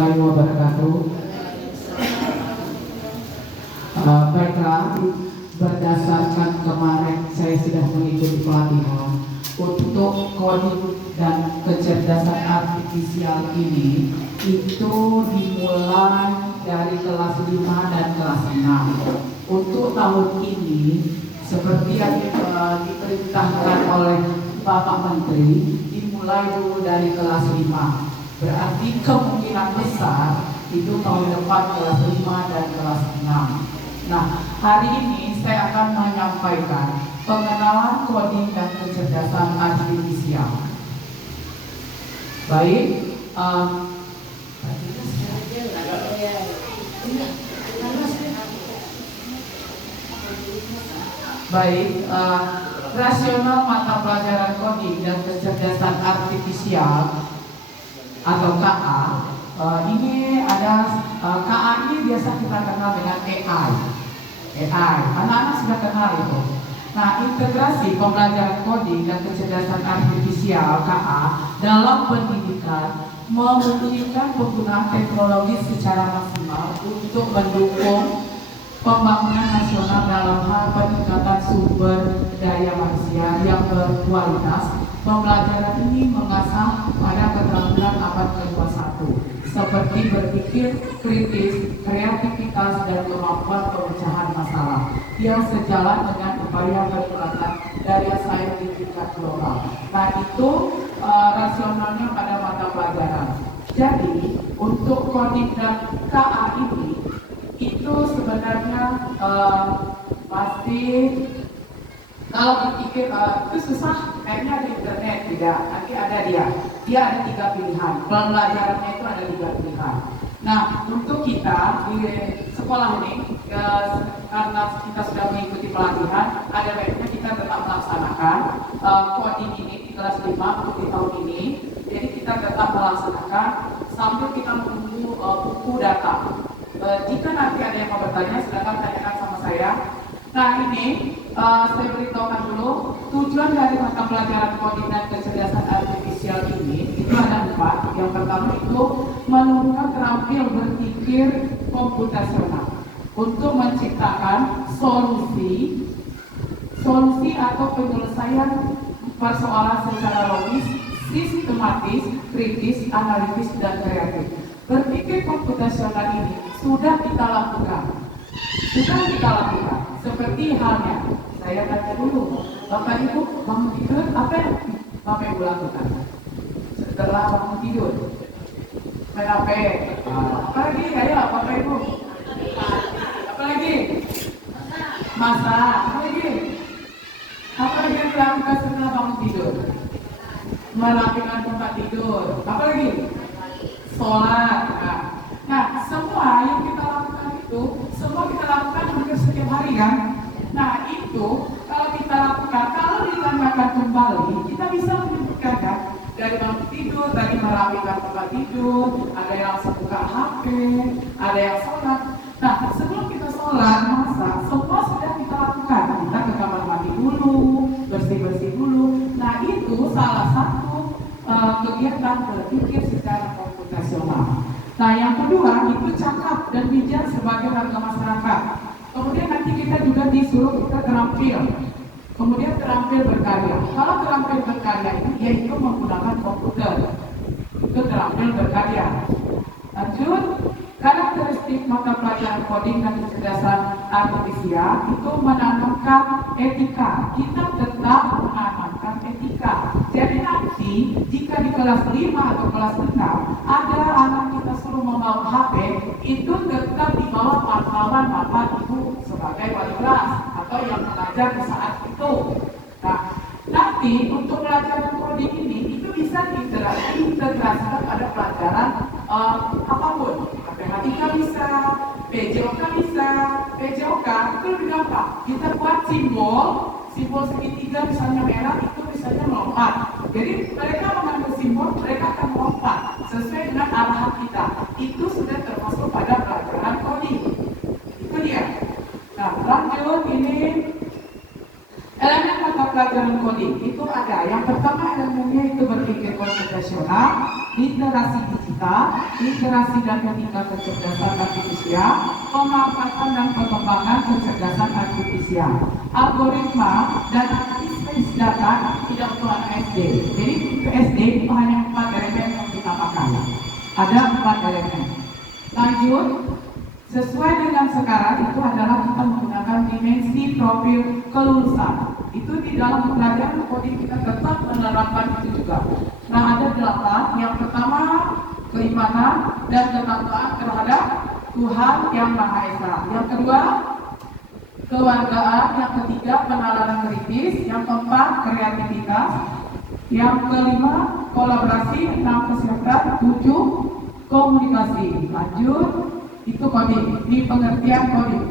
warahmatullahi wabarakatuh. Baiklah, berdasarkan kemarin saya sudah mengikuti pelatihan untuk coding dan kecerdasan artifisial ini, itu dimulai dari kelas 5 dan kelas 6. Untuk tahun ini seperti yang diperintahkan oleh Bapak Menteri, dimulai dulu dari kelas 5. Berarti kemungkinan besar itu tahun depan kelas 5 dan kelas 6. Nah, hari ini saya akan menyampaikan pengenalan coding dan kecerdasan artifisial. Baik, rasional mata pelajaran coding dan kecerdasan artifisial atau KA. Ini ada KA ini biasa kita kenal dengan AI. Anak-anak sudah kenal itu. Nah, integrasi pembelajaran coding dan kecerdasan artifisial KA dalam pendidikan memungkinkan penggunaan teknologi secara maksimal untuk mendukung pembangunan nasional dalam hal peningkatan sumber daya manusia yang berkualitas. Pembelajaran ini mengasah pada keterampilan abad ke-21 seperti berpikir kritis, kreativitas, dan kemampuan pemecahan masalah yang sejalan dengan upaya pergulatan daya saing di tingkat global. Nah, itu rasionalnya pada mata pelajaran. Jadi untuk coding dan KA ini itu sebenarnya pasti kalau dipikir itu susah, kayaknya di internet tidak. Nanti ada dia ada 3 pilihan. Pembelajarannya itu ada 3 pilihan. Nah, untuk kita di sekolah ini karena kita sudah mengikuti pelatihan, ada baiknya kita tetap melaksanakan coding ini di kelas 5 untuk di tahun ini. Jadi kita tetap melaksanakan sambil kita menunggu buku data. Jika nanti ada yang mau bertanya, silakan tanyakan sama saya. Nah, ini saya beritahukan dulu tujuan dari mata pelajaran coding dan kecerdasan artifisial ini itu ada 4. Yang pertama itu menumbuhkan terampil berpikir komputasional untuk menciptakan solusi atau penyelesaian persoalan secara logis, sistematis, kritis, analitis, dan kreatif. Berpikir komputasional ini sudah kita lakukan. Seperti halnya, saya tanya dulu, Bapak Ibu bangun tidur, apa yang Bapak Ibu lakukan? Setelah bangun tidur, main HP, apa lagi? Ayo Bapak Ibu, apa lagi? Masak, apa lagi? Apa lagi yang dilakukan setelah bangun tidur? Merapikan tempat tidur, apa lagi? Sholat. Nah, semua yang kita lakukan itu, semua kita lakukan hampir setiap hari kan? Nah, itu kalau kita lakukan, kalau ditanyakan kembali, kita bisa menyebutkan kan? Dari bangun tidur, tadi merapikan tempat tidur, ada yang langsung buka HP, ada yang sholat. Nah, sebelum kita sholat, masak, semua sudah kita lakukan. Kita ke kamar mandi dulu, bersih-bersih dulu. Nah, itu salah satu kegiatan berpikir secara komputasional. Nah, yang kedua itu cakap dan bijak sebagai warga masyarakat. Kemudian nanti kita juga disuruh kita terampil. Kemudian terampil berkarya. Kalau terampil berkarya ini yaitu menggunakan komputer. Itu terampil berkarya. Lanjut, karakteristik mata pelajaran coding dan kecerdasan artifisial itu menanamkan etika. Kita tetap menanamkan etika. Jadi nanti jika di kelas 5 atau kelas 6 ada anak kita suruh membawa HP, itu tetap di bawah pantauan Bapak Ibu sebagai wali kelas atau yang mengajar di saat itu. Nah, nanti untuk pelajaran coding ini itu bisa diintegrasikan pada pelajaran apapun. Matematika bisa, PJOK bisa, PJOK itu lebih gampang. Kita buat simbol segitiga misalnya merah itu misalnya melompat. Jadi mereka mengambil simbol, mereka akan melompat sesuai dengan arahan kita. Itu sudah termasuk pada pelajaran coding. Itu dia. Nah, lanjut ini elemen mata pelajaran coding itu ada. Yang pertama elemennya itu berpikir komputasional, literasi digital. digital, literasi dan etika kecerdasan artifisial, pemanfaatan dan pengembangan kecerdasan artifisial, algoritma dan space data tidak untuk anak SD. Jadi SD itu hanya 4 elemen yang kita pakai. Ada 4 elemen. Lanjut, sesuai dengan sekarang itu adalah kita menggunakan dimensi profil kelulusan. Itu di dalam pelajaran coding kita tetap menerapkan itu juga. Nah, ada 8. Yang pertama, keimanan dan ketakwaan terhadap Tuhan Yang Maha Esa. Yang kedua, kewargaan. Yang ketiga, penalaran kritis. Yang keempat, kreativitas. Yang kelima, kolaborasi. 6, kesehatan. 7, komunikasi. Lanjut, itu coding. Di pengertian coding,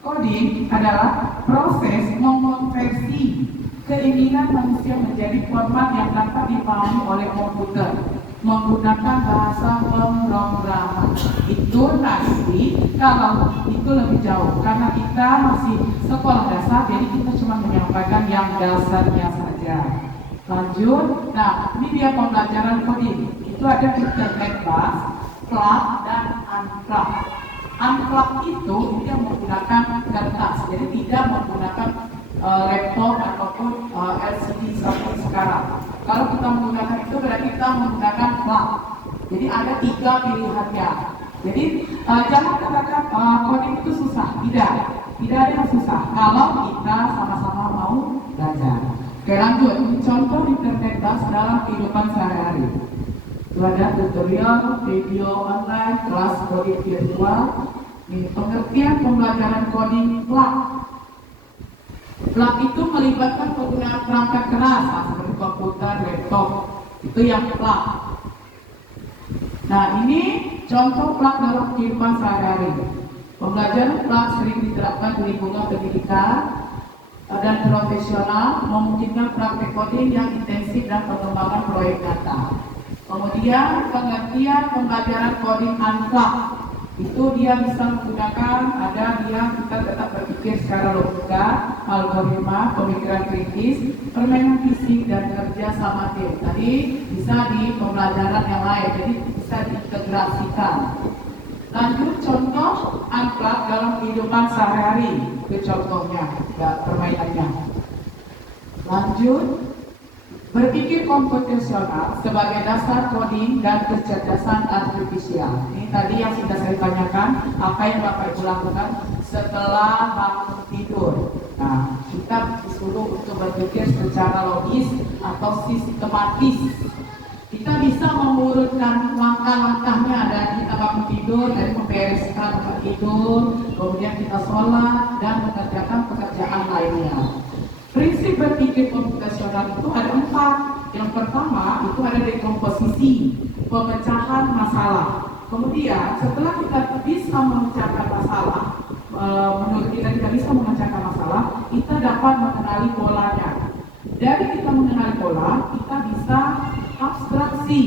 coding adalah proses mengonversi keinginan manusia menjadi format yang dapat dipahami oleh komputer menggunakan bahasa pemrograman. Itu nanti kalau itu lebih jauh, karena kita masih sekolah dasar, jadi kita cuma menyampaikan yang dasarnya saja. Lanjut, nah ini dia pembelajaran coding. Itu ada internet bus, plug dan unplug. Unplug itu dia menggunakan kertas, jadi tidak menggunakan laptop ataupun LCD seperti sekarang. Kalau kita menggunakan itu berarti kita menggunakan plug. Jadi ada 3 pilihannya. Jadi jangan katakan coding itu susah. Tidak ada yang susah kalau kita sama-sama mau belajar. Oke, lanjut. Contoh internet bus dalam kehidupan sehari-hari. Itu ada tutorial, video online, kelas coding virtual. Ini pengertian pembelajaran coding plug. Plug itu melibatkan penggunaan perangkat keras seperti komputer, laptop. Itu yang plug. Nah, ini contoh plug dalam kehidupan sehari-hari. Pembelajaran plug sering diterapkan di lingkungan pendidikan dan profesional, memungkinkan praktek coding yang intensif dan pengembangan proyek data. Kemudian pengertian pembelajaran coding unplug. Itu dia bisa menggunakan, ada dia kita tetap berpikir secara logika, algoritma, pemikiran kritis, permainan fisik dan kerja sama tim. Tadi bisa di pembelajaran yang lain, jadi bisa diintegrasikan. Lanjut, contoh unplug dalam kehidupan sehari-hari. Itu contohnya, ya, permainannya. Lanjut, berpikir komputasional sebagai dasar coding dan kecerdasan artifisial. Ini tadi yang sudah saya tanyakan, apa yang Bapak Ibu lakukan setelah bangun tidur. Nah, kita disuruh untuk berpikir secara logis atau sistematis. Kita bisa mengurutkan langkah-langkahnya dari kita bangun tidur, dari membereskan tempat tidur, kemudian kita sholat dan mengerjakan pekerjaan lainnya. Prinsip berpikir komputasional itu ada 4. Yang pertama itu ada dekomposisi, pemecahan masalah. Kemudian setelah kita bisa memecahkan masalah, menurut kita bisa memecahkan masalah, kita dapat mengenali polanya. Dari kita mengenali pola, kita bisa abstraksi.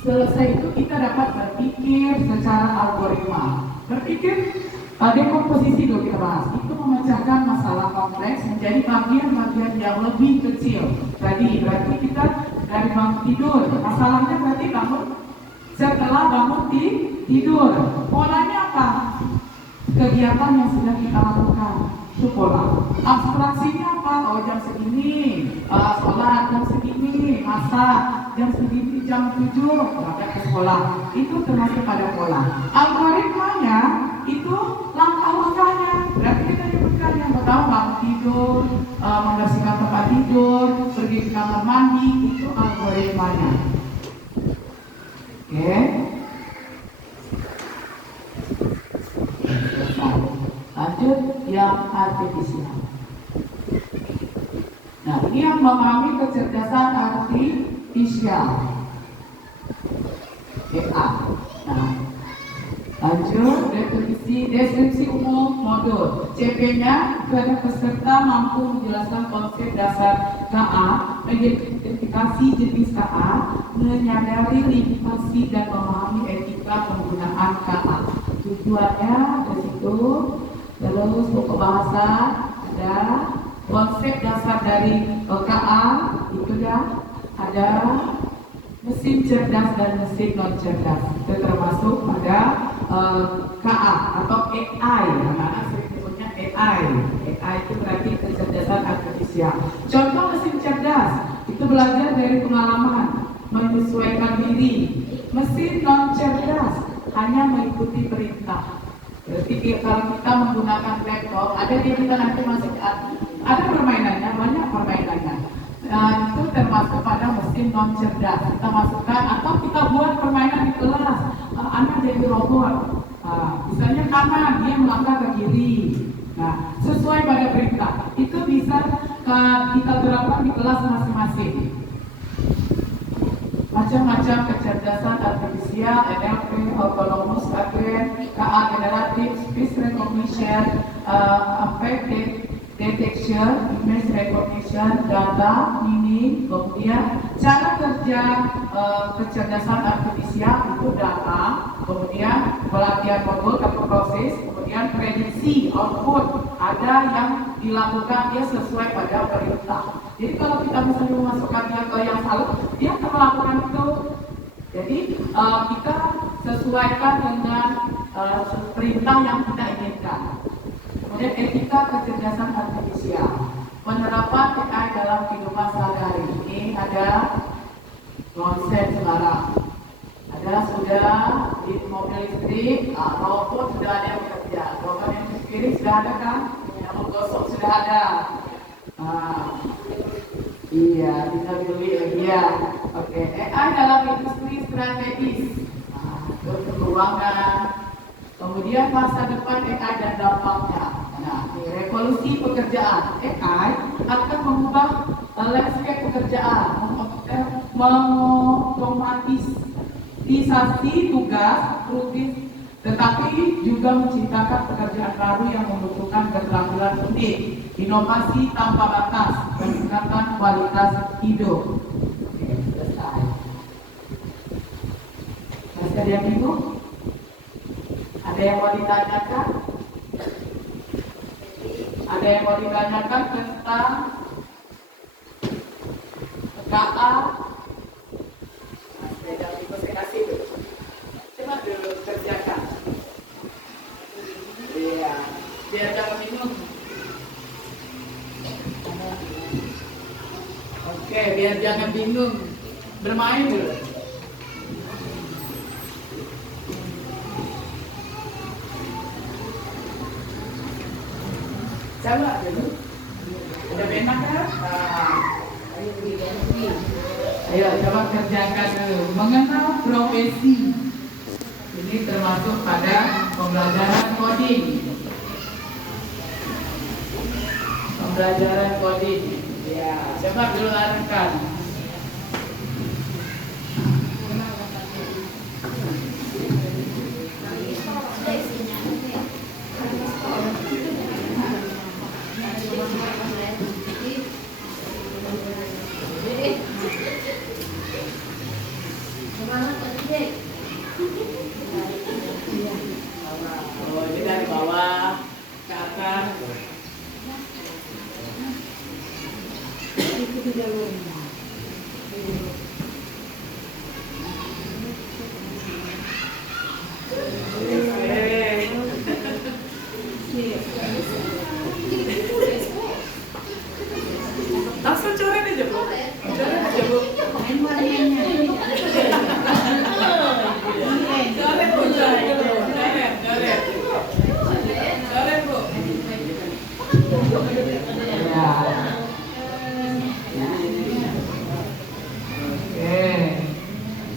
Selesai itu kita dapat berpikir secara algoritma. Berpikir dekomposisi dulu kita bahas. Itu memecahkan masalah kompleks menjadi bagian-bagian yang lebih kecil. Tadi berarti kita dari bangun tidur, masalahnya berarti bangun setelah bangun tidur. Polanya apa? Kegiatan yang sudah kita lakukan, itu pola. Abstraksinya apa? Oh, jam segini sholat, jam segini masak, jam segini jam 7 berangkat ke sekolah. Itu termasuk pada pola. Algoritmanya itu langkah-langkahnya. Berarti kita nyebutkan yang pertama bangun tidur, membersihkan tempat tidur, pergi ke kamar mandi, itu algoritmanya. Oke. Lanjut yang artifisial. Nah, ini yang memahami kecerdasan artifisial. AI. Nah, lanjut deskripsi umum modul. CP-nya itu ada peserta mampu menjelaskan konsep dasar KA, mengidentifikasi jenis KA, menyadari limitasi dan memahami etika penggunaan KA. Tujuannya dari situ. Terus pokok bahasa ada, konsep dasar dari KA itu ya ada, mesin cerdas dan mesin non cerdas itu termasuk pada KA atau AI. Anak-anak sering sebutnya AI. AI itu berarti kecerdasan artifisial. Contoh mesin cerdas itu belajar dari pengalaman, menyesuaikan diri. Mesin non cerdas hanya mengikuti perintah. Berarti kalau kita menggunakan laptop, ada di kita nanti masih ada permainannya, banyak permainannya. Itu termasuk pada mesin non cerdas. Kita masukkan atau kita buat permainan di kelas. Anak jadi robot. Misalnya kanan, dia melangkah ke kiri. Nah, sesuai pada perintah. Itu bisa kita terapkan di kelas masing-masing. Macam-macam kecerdasan artifisial, NLP, autonomous agent, KA generatif, speech recognition, affective detection, image recognition, data, meaning, kemudian cara kerja kecerdasan artifisial itu data, kemudian pelatihan modul atau proses, kemudian prediksi output, ada yang dilakukan dia sesuai pada perintah. Jadi kalau kita misalnya memasukkan dia ke yang salah, dia akan melakukan itu. Jadi kita sesuaikan dengan perintah yang kita inginkan. Kemudian etika kecerdasan artifisial, penerapan AI dalam kehidupan sehari-hari. Ini ada konsep sekarang. Ada sudah di mobil listrik, robot sudah ada yang bekerja. Robot yang kiri sudah ada kan? Yang menggosok sudah ada. Iya, tinggal beli lagi ya. Oke, AI dalam industri strategis, keuangan. Kemudian masa depan AI dan dampaknya. Nah, revolusi pekerjaan. AI akan mengubah landscape pekerjaan, mengotomatisasi tugas rutin, tetapi juga menciptakan pekerjaan baru yang membutuhkan keterampilan unik, inovasi tanpa batas, peningkatan kualitas hidup. Oke, selesai. Masih ada yang bingung? Ada yang mau ditanyakan? Ada yang mau ditanyakan tentang KA? Beda konsentrasi itu. Coba dulu kerjakan. Iya, biar jangan bingung. Oke, biar jangan bingung. Bermain dulu. Coba dulu. Ada pena kan? Ayo coba kerjakan dulu. Mengenal profesi. Ini termasuk pada pembelajaran coding. Pembelajaran coding. Ya, coba dulu arahkan. Oh, ini dari bawah ke atas. Langsung coret aja, Bu. Coret aja, Bu. Coret, Bu. Coret, Bu. Ya. Oke.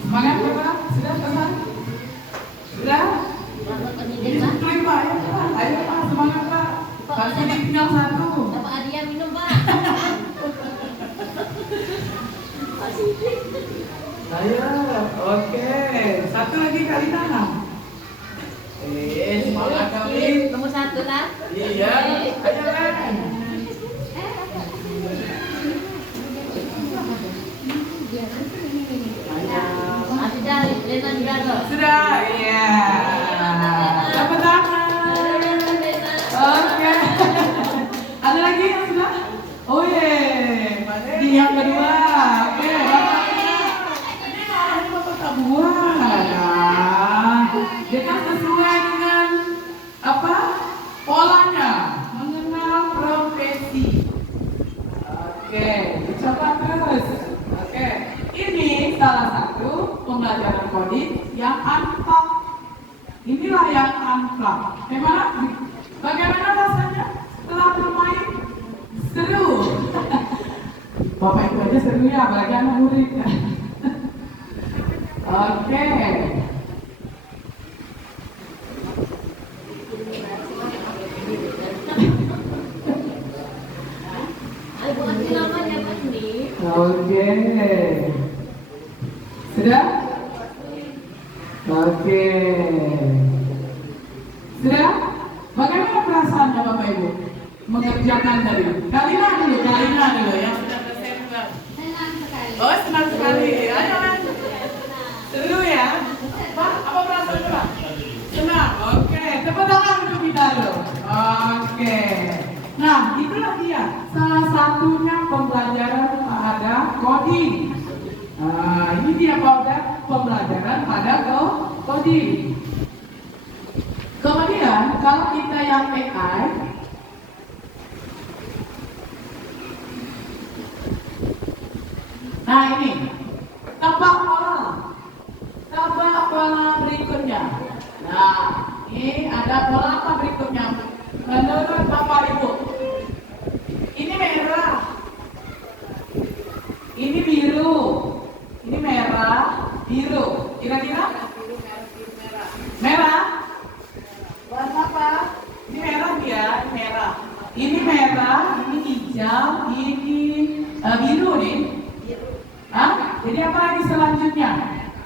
Semangat, Bapak? Sudah pesan? Sudah? Klaim, Pak. Ayo, Pak. Semangat, Pak. Pasti tinggal satu. Bapak Adia minum, Pak. Ayo, oke. Satu lagi kali tangan. Semangat kali. Nomor 1 lah. Iya, ayo kan. Sudah, iya. Dapat tangan. Oke. Ada lagi yang sudah? Oh iya. Di yang kedua. Oke, Bapak. sesuai dengan apa? Polanya, mengenal profesi. Oke, coba terus. Oke, ini salah satu pembelajaran coding yang unplug. Inilah yang unplug. Bagaimana rasanya setelah bermain? Seru. Bapak Ibu aja seru ya, apalagi anak murid. Oke. Oke. Sudah? Oke. Sudah? Bagaimana perasaannya Bapak Ibu mengerjakan tadi? Kalina dulu yang sudah selesai. Senang sekali. Oh, senang sekali. Ayo. Seru ya? Apa perasaan Pak? Senang. Oke. Tepuk tangan untuk kita dulu. Oke. Nah, itulah dia. Salah satunya pembelajaran pada coding. Nah, ini dia pembelajaran pada coding. Kemudian, kalau kita yang AI, nah ini, tebak pola berikutnya. Nah, ini ada pola apa berikutnya? Menurut Bapak Ibu, ini merah, ini biru, ini merah, biru. Kira-kira? Merah? Warna apa? Ini merah ya, ini merah. Ini merah, ini hijau, ini biru nih. Hah? Jadi apa lagi selanjutnya?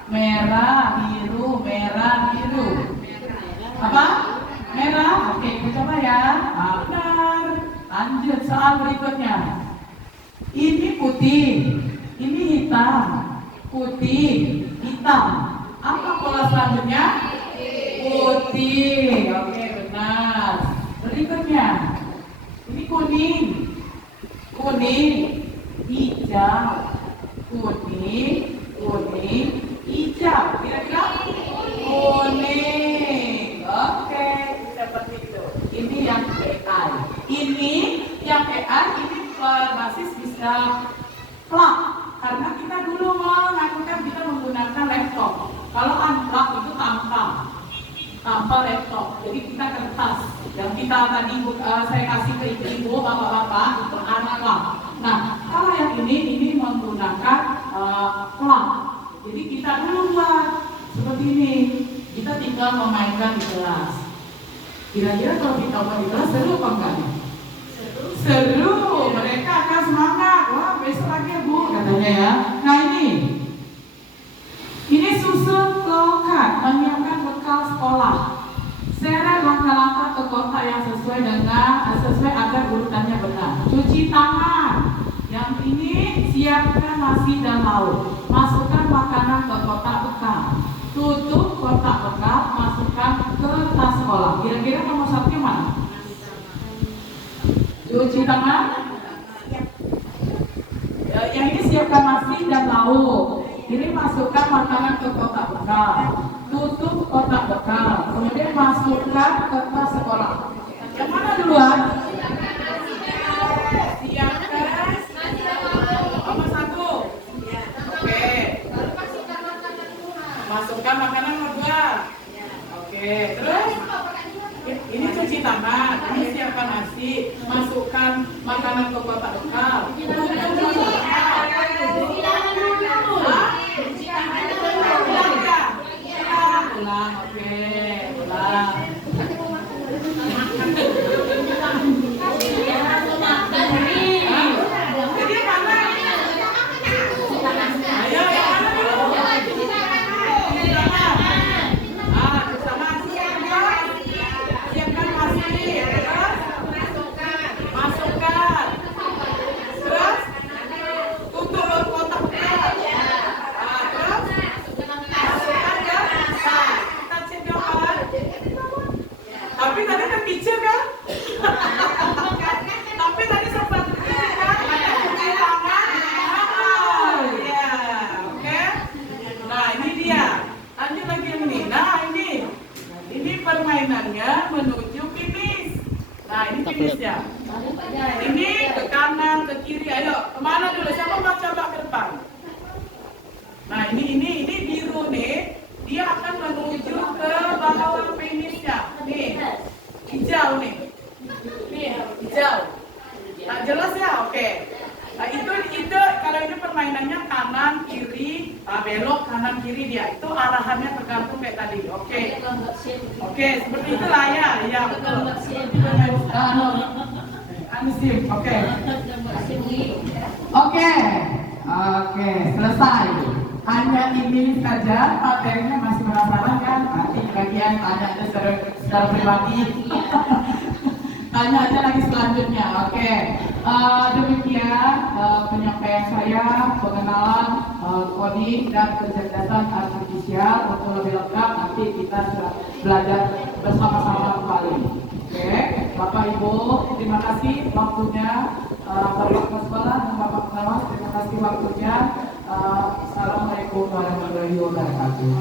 Merah, biru, merah, biru. Apa? Merah? Oke, kita coba ya. Benar. Lanjut soal berikutnya. Ini putih, ini hitam. Putih, hitam. Apa pola selanjutnya? Putih. Oke, benar. Berikutnya. Ini kuning. Kuning, hijau. Kuning, hijau. Kira-kira kuning. Oke, seperti itu. Ini yang AI. Ini berbasis bisa plug. Karena kita dulu kita menggunakan laptop. Kalau unplug itu tanpa laptop. Jadi kita kertas. Yang kita tadi saya kasih ke ibu, bapak-bapak itu unplug. Nah, kalau yang ini menggunakan plug. Jadi kita dulu buat seperti ini. Kita tinggal memainkan di kelas. Kira-kira kalau kita buat di kelas seru apa enggak? Seru. Mereka akan semangat. Wah, besok lagi Bu katanya ya. Nah ini susun lokal, menyiapkan bekal sekolah. Seret langkah-langkah ke kota yang sesuai agar urutannya benar. Cuci tangan. Yang ini siapkan nasi dan lauk. Masukkan makanan ke kotak bekal. Tutup kotak bekal, masukkan ke tas sekolah. Kira-kira nomor satunya mana? Cuci tangan. Yang ini siapkan nasi dan lauk. Ini masukkan makanan ke kotak bekal. Tutup kotak bekal. Kemudian masukkan ke tas sekolah. Yang mana duluan? Siapkan nomor satu. Oke. Masukkan makanan nomor dua. Oke. Terus ini cuci tangan. Ini siapkan nasi. Masukkan makanan ke kotak bekal. Tutup kotak bekal. Ulang, oke, ulang. Jadi mana? Ayo, yang mana dulu? Cuci tangan. Siapkan nasi. Terus masukkan. Terus tutup kotak bekal. Tapi tadi terpicil kan? Tapi tadi sempat kan? Ada cuci tangan. Ya, oke. Nah ini dia. Lanjut lagi yang ini. Nah ini permainannya menuju finish. Nah, ini finishnya. Ini ke kanan, ke kiri. Ayo, kemana dulu? Siapa mau coba ke depan? Nah, ini biru nih. Dia akan menuju ke bawah finishnya. Nih, hijau nih. Nih, hijau. Nah, jelas ya? Oke. Nah, itu kalau ini permainannya kanan, kiri, belok, kanan, kiri dia. Itu arahannya tergantung kayak tadi. Oke. Oke, seperti itulah ya. Ya, betul. Sim. Oke. Oke, selesai. Hanya ini saja materinya, masih penasaran kan? Nanti bagian tanya secara pribadi. Tanya aja lagi selanjutnya. Oke. Demikian penyampaian saya pengenalan coding dan kecerdasan artifisial. Untuk lebih lengkap nanti kita belajar bersama-sama kembali. Oke, Bapak Ibu, terima kasih waktunya. Bapak Kepala dan Bapak Pengawas, terima kasih waktunya. Assalamualaikum warahmatullahi wabarakatuh.